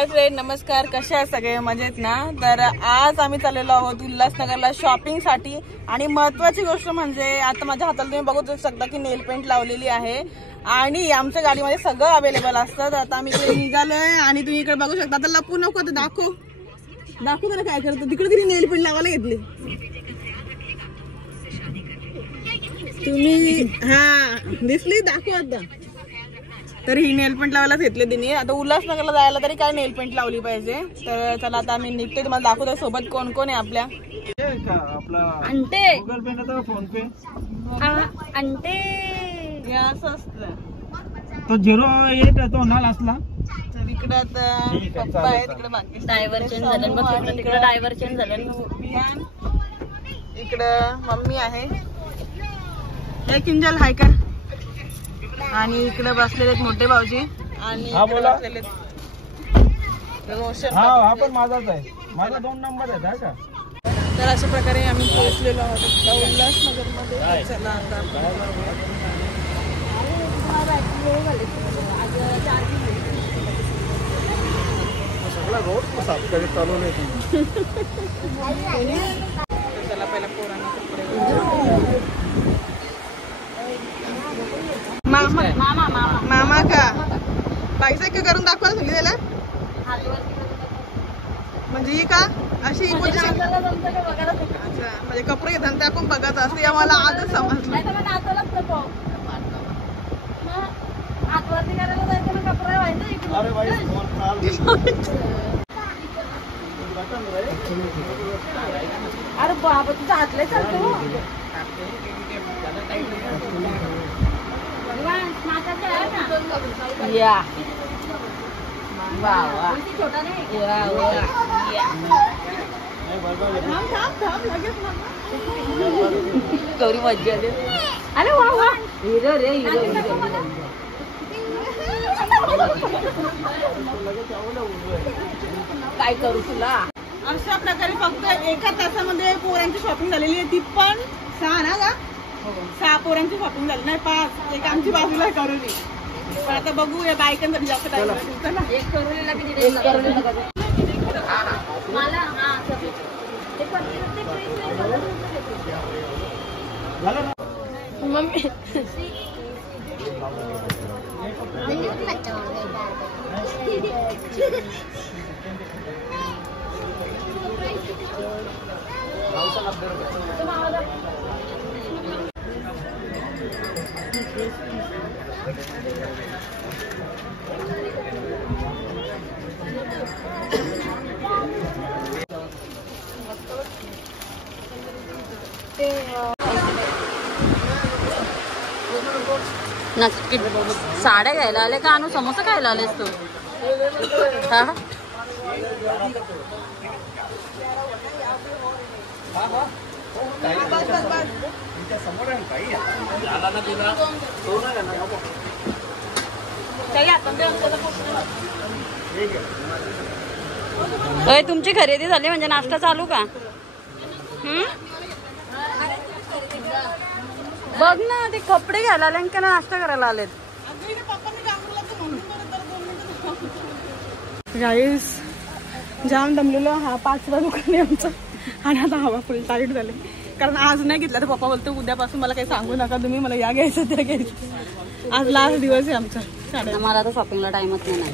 Hi friend, नमस्कार. कसे आहे सगळे? मजेत ना? तर आज आम्ही चाललेलो आहोत उल्हासनगरला शॉपिंग साठी. आणि महत्वाची गोष्ट म्हणजे आता माझ्या हाताला तुम्ही बघू शकता की नेल पेंट लावलेली आहे आणि आमच्या गाडीमध्ये सगळं अवेलेबल असतं. आता आम्ही इकडे निघालोय आणि तुम्ही इकडे बघू शकता. आता लपू नको, तर दाखव जरा काय करतो. तिकडे तिने नेल पेंट लावायला घेतली तुम्ही. हा दिसली, दाखव आता. तर ही नेल पेंट लावायला घेतले तिने. आता उल्हासनगरला जायला तरी काय नेल पेंट लावली पाहिजे. तर चला आता आम्ही निघते, तुम्हाला दाखवतो सोबत कोण कोण आहे आपल्या. अंटे गुगल पे ना फोन पे अंटे असं असतं. तो 08 तो नाल असला. तर इकडे आता पप्पा आहे, तिकडे बाकी ड्रायव्हर चेंज झालं बघ. तिकडे ड्रायव्हर चेंज झालं. इकडं मम्मी आहे. एक किंजल हाय का. आणि इकडे बसलेले मोठे भाऊजी आणि बसलेले रोशन. हा पण माझाच आहे, माझा 2 नंबर आहे का. तर अशा प्रकारे आम्ही पोहोचलेलो आहोत उल्हासनगर मध्ये. चला आता चला पहिला पोरांना कपडे. मामा का पैसा करून दाखवायला सांगितलं त्याला. म्हणजे ही का अशी अच्छा, म्हणजे कपडे घेताना ते आपण बघत असते. आम्हाला आजच समजलं. अरे बाबा तुझं आतले चालतो. या गौरी मज्जा आली. अरे वा वा, हिरो रे हिरो. काय करू तुला. अशा प्रकारे फक्त एका तासामध्ये पोरांची शॉपिंग झालेली आहे. ती पण 6 ना का. 6 पोरांची शॉपिंग झाली नाही, 5. एक आमची बाजूला करून. पण आता बघू या बायकांसाठी जास्त टाइम. एक करोलीला किती मम्मी. नक्की साड्या घ्यायला आले का? अनु समोसा खायला आलेस तू? हा तुमची खरेदी झाली म्हणजे नाश्ता चालू का? बघ ना, ते कपडे घ्यायला आले का नाश्ता करायला आलेत. गाईस जाम दमलेलो. हा 5वा दुकान आहे आमचं. आणि आता हवा फुल टाईट झाले कारण आज नाही घेतला तर पप्पा बोलतो उद्यापासून मला काही सांगू नका तुम्ही, मला या घ्यायचं त्या घ्यायचं. आज लास्ट दिवस आहे आमचा. मला आता शॉपिंगला टाइमच नाही.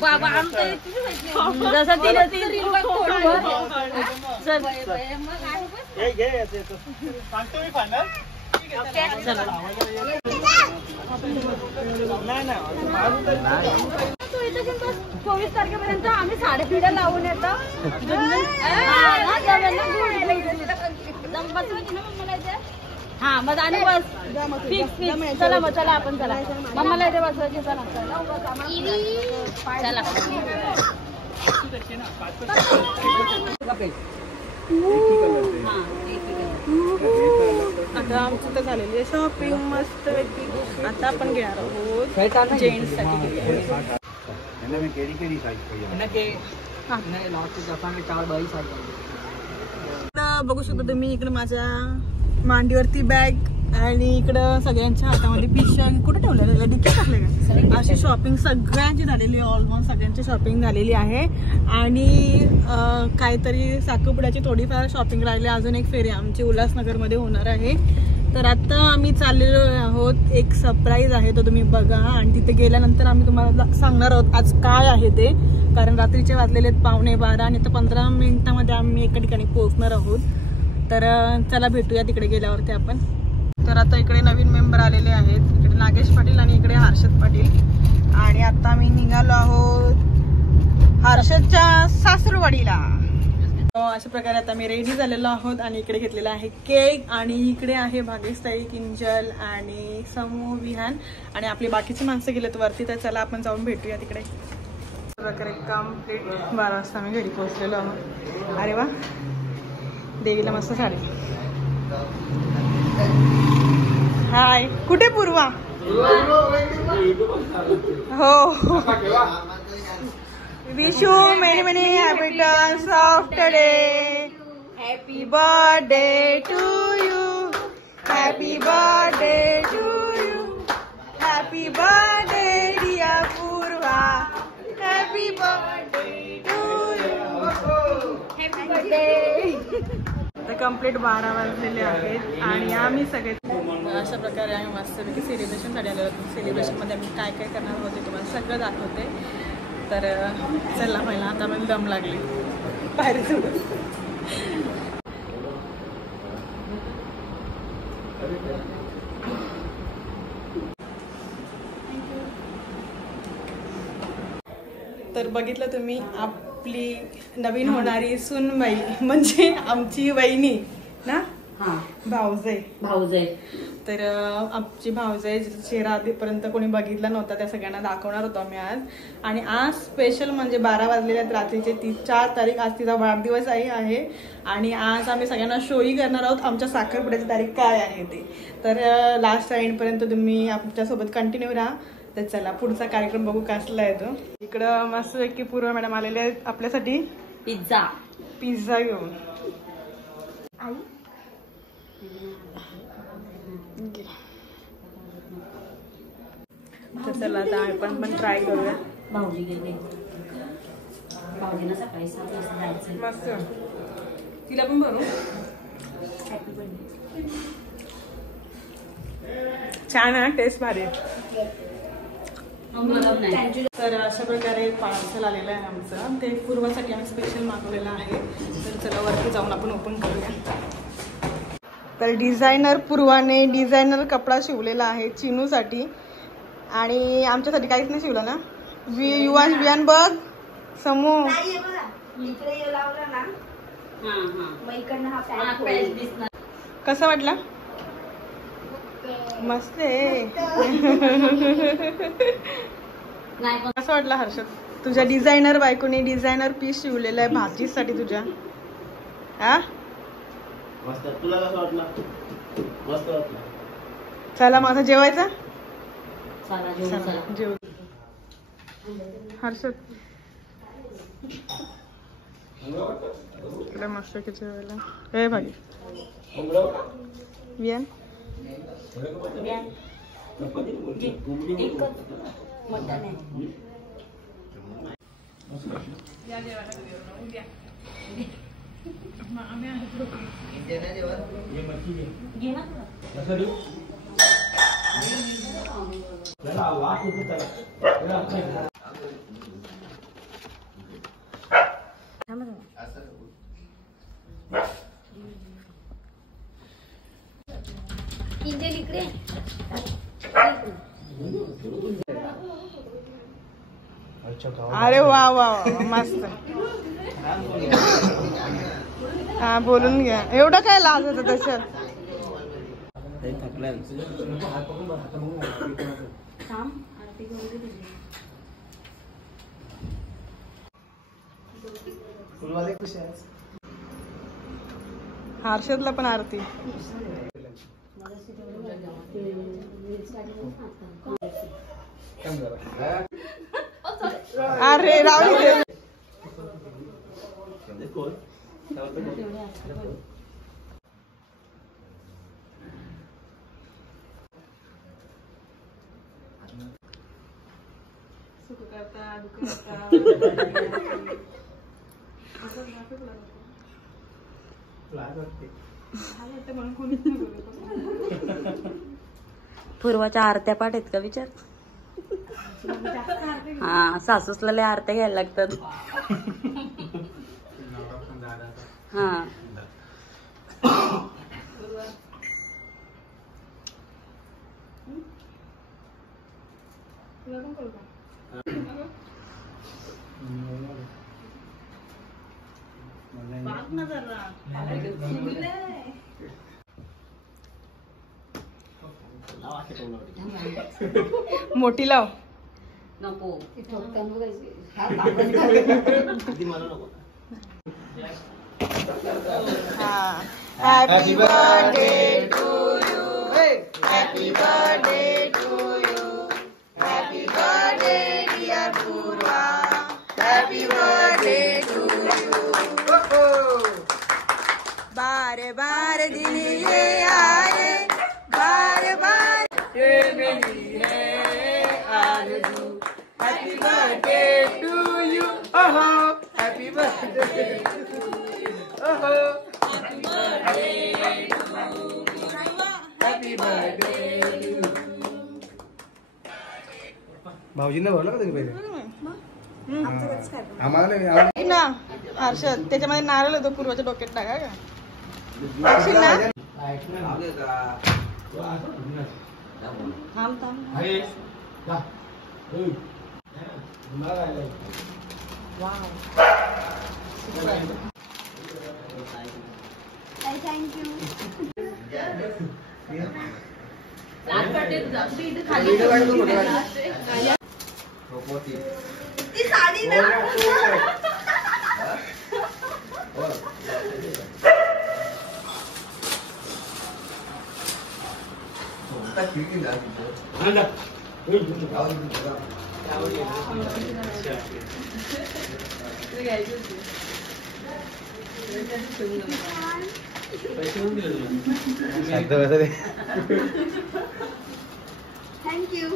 बाबा जसं तिला 3 24 तारखेपर्यंत आम्ही साड्या फिड्या लावून येतो. हा मग आणि बस फिक्स फिक्स. चला मग चला आपण चला मम्माला इथे बसवायचे. चला चला आता आमचं तर झालेली आहे शॉपिंग मस्त पैकी. आता आपण घेणार आहोत जेंट्स साठी. बघू शकता तुम्ही इकडे माझ्या मांडीवरती बॅग आणि इकडं सगळ्यांच्या हातामध्ये पिशव्या कुठे ठेवलेल्या डिक्की टाकले का अशी शॉपिंग सगळ्यांची झालेली आहे. ऑलमोस्ट सगळ्यांची शॉपिंग झालेली आहे आणि काहीतरी साखरपुड्याची थोडीफार शॉपिंग राहिली. अजून एक फेरी आमची उल्हासनगरमध्ये होणार आहे. तर आता आम्ही चाललेलो आहोत. एक सरप्राईज आहे तो तुम्ही बघा आणि तिथे गेल्यानंतर आम्ही तुम्हाला सांगणार आहोत आज काय आहे ते. कारण रात्रीचे वाजलेले आहेत 11:15 आणि आता 15 मिनिटामध्ये आम्ही एका ठिकाणी पोहोचणार आहोत. तर चला भेटूया तिकडे गेल्यावरती आपण. तर आता इकडे नवीन मेंबर आलेले आहेत. इकडे नागेश पाटील आणि इकडे हर्षद पाटील आणि आता आम्ही निघालो आहोत हर्षदच्या सासरवाडीला. अशा प्रकारे आता मी रेडी झालेलो आहोत आणि इकडे घेतलेला आहे केक आणि इकडे आहे भाग्यस्थाई, किंजल आणि समूह विहान आणि आपली बाकीची माणसं गेलेत वरती. तर चला आपण जाऊन भेटूया तिकडे. प्रकारे कम्प्लीट 12 वाजता आम्ही घरी पोहोचलेलो आहोत. अरे वा देवीला मस्त साडी. हाय कुठे पूर्वा? हो wish you many many happy returns of today. Happy birthday to you. Happy birthday to you. Happy birthday dear Purva. Happy birthday to you. Happy birthday. तर कम्प्लीट 12 वाजलेले आहेत आणि आम्ही सगळे अशा प्रकारे आम्ही मस्तपैकी सेलिब्रेशनसाठी आलेलो होतो. सेलिब्रेशनमध्ये आम्ही काय काय करणार होते तुम्हाला सगळं दाखवते. तर चला पहिला आता मला दम लागली पायरी सोडून. तर बघितलं तुम्ही आपली नवीन होणारी सूनबाई म्हणजे आमची वहिनी ना भाऊजाई. तर आमची भाऊजाई चेहरा आधीपर्यंत कोणी बघितला नव्हता त्या सगळ्यांना दाखवणार होतो आम्ही आज. आणि आज स्पेशल म्हणजे 12 वाजलेल्या रात्रीचे 4 तारीख आज तिचा वाढदिवस आहे आणि आज आम्ही सगळ्यांना शोही करणार आहोत आमच्या साखरपुड्याची तारीख काय आहे ते. तर लास्ट एंडपर्यंत तुम्ही आमच्यासोबत कंटिन्यू राहा. तर चला पुढचा कार्यक्रम बघू कसला आहे तो. इकडं मस्त की पूर्वा मॅडम आलेले आहेत आपल्यासाठी पिझ्झा घेऊन. तर चला आता आपण पण ट्राय करूया. भाऊजी गेले भाऊजीला सकाळी 7 वाजता जायचं. मस्त तिला पण भरू. छान आहे टेस्ट भारी. तर अशा प्रकारे पार्सल आलेलं आहे आमचं. ते पूर्वासाठी आम्ही स्पेशल मागवलेलं आहे. तर चला वरती जाऊन आपण ओपन करूया. तर डिझायनर पूर्वाने डिझायनर कपडा शिवलेला आहे चिनूसाठी आणि आमच्यासाठी काहीच नाही शिवलं ना. युवान विहान बघ समूह कसा वाटला? मस्त आहे. कसं वाटलं हर्षद? तुझ्या डिझायनर बायकोने डिझायनर पीस शिवलेला आहे भाजीसाठी तुझ्या. हा तुला कसं वाटलं? मस्त वाटलं. चला माझा जेवायचा. जेव हर्षद इकडे मस्त की जेवायला. हे भाजी विहान अरे वा वा मस्त. हा बोलून घ्या. एवढं काय लाज होतं त्याच्यात. थकल्या फुलवाले खुश आहे. हर्षदला पण आरती. अरे राहू दे. सुख करता दुःख करता पूर्वाच्या आरत्या पाठ आहेत का विचार. हा सासूसला लय आरत्या घ्यायला लागतात. हा मोठी लाव. नको. Happy birthday to you. Happy birthday to you. Happy birthday dear Purva. Happy birthday to you. बार बार दिन ये आए, बार बार ये मिली है आरज़ू. Happy birthday to you. ओहो हैप्पी बर्थडे. ओहो happy birthday to you. Happy birthday to. भाऊजींना बोलला का तुम्ही पहिले? आम्हाला नाही ना हर्षद त्याच्यामध्ये नारळ होतो पूर्वाच्या डोक्यात टाका का टाकशील ना. थांब थांब. ती साडी ना. थँक्यू.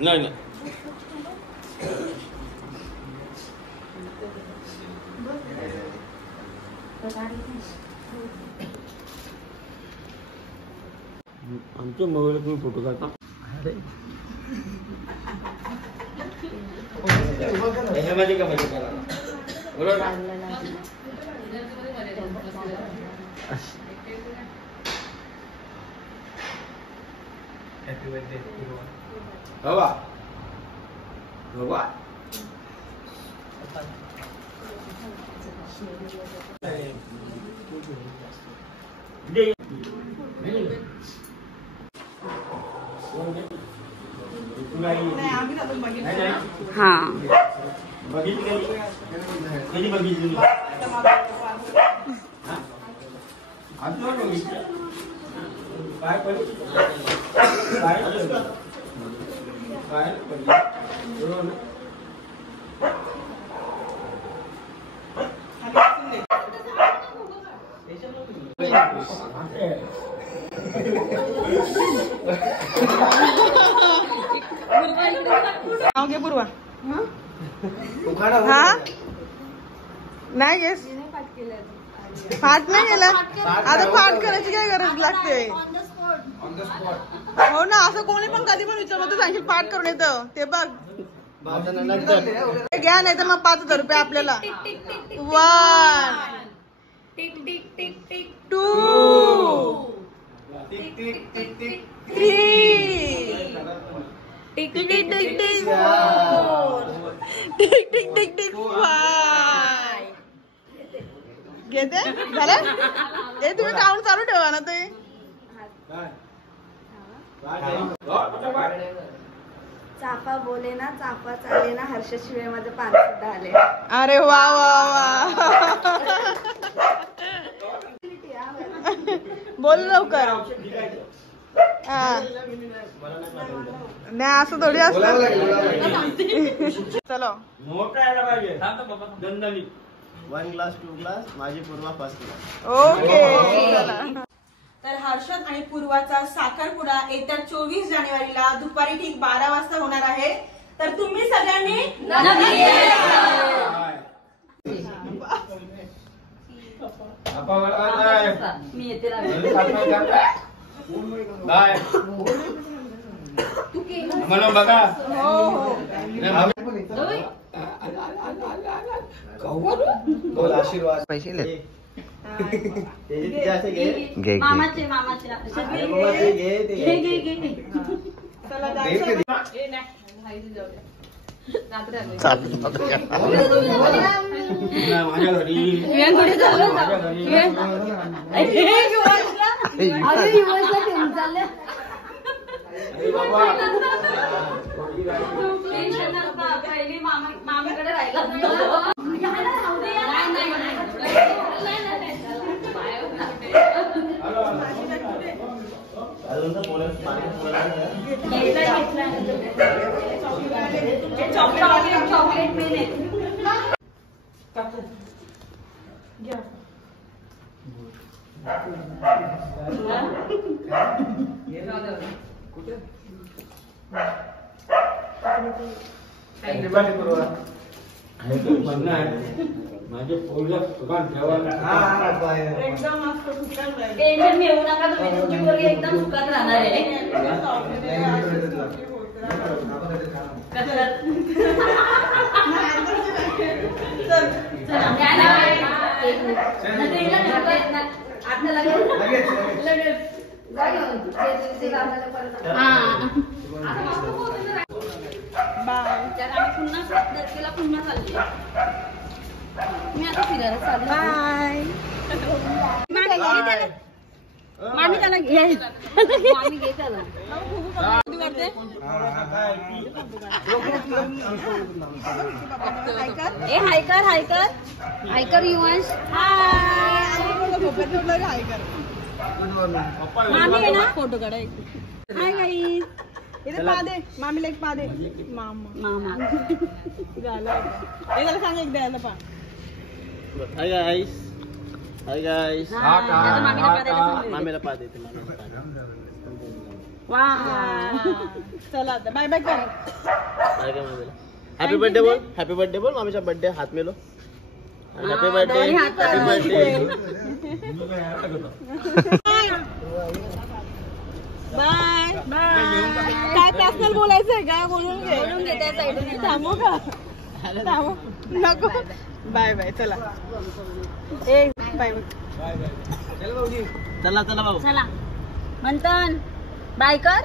नाही आमच्या मोबाईलला तुम्ही फोटो काढता. ह्यामध्ये का मध्ये करा बरोबर. हॅपी बर्थडे बाबा बाबा. हा नाव घे पूर्वा. हा नाही येस पाठ नाही केलं. आता पाठ करायची काय गरज लागते. हो ना असं कोणी पण कधी पण विचारलं तू सांगशील पाठ करून येतं ते बघ. घ्या नाही तर मग 5,000 रुपये आपल्याला. 1 2 3 tick tick tick tick 4 tick tick tick tick 5 घेते झालं ए तुम्ही काउंट चालू ठेवा ना ते चाफा बोले ना चाफा चाले ना हर्षशिवाय माझं पान सुद्धा आले. अरे वा वा वा बोल लवकर. नाही असं थोडी असतं. चलो मोठा यायला पाहिजे. दणदणीत. 1 ग्लास 2 ग्लास माझी पूर्वा फर्स्ट ग्लास. ओके चला. तर हर्षद आणि पूर्वाचा साखरपुडा येत्या 24 जानेवारीला दुपारी ठीक 12 वाजता होणार आहे. तर तुम्ही सगळ्यांनी मी येते बाय. म्हणून बघा. बोल आशीर्वाद. पैसे ले. मामाचे माझ्या घरी पहिली मामीकडे राहिला. चॉकलेट पेन माझे पोरला दुकान ठेवायला टेन्शन घेऊ नका तुम्ही. तुमची पोरगी एकदम सुखात राहणार आहे. पुन्हा चालली. मी आता फिरायला चालली. बाय. मामी त्याला घे. मामी घे त्याला. ए हायकर हायकर हायकर युवंश. मामी आहे ना फोटो काढाय. Hi guys. इथे पा दे मामीला एक पा दे. मामा झालं सांग एक द्यायला पा. Hi guys. Hi guys. मामीला पा देते. वा चला आता बाय बाय कर. बाय काय मामीला. हॅपी बर्थडे बोल. हॅपी बर्थडे बोल. मामीचा बर्थडे हात मेलो. Happy birthday. Happy birthday. Bye bye. काय पर्सनल बोलायचंय का बोलून घे त्या साईडून. थांबू का थांबू नको. बाय बाय चला. ए बाय बाय. चला चला भाऊ. चला मंथन बाय कर.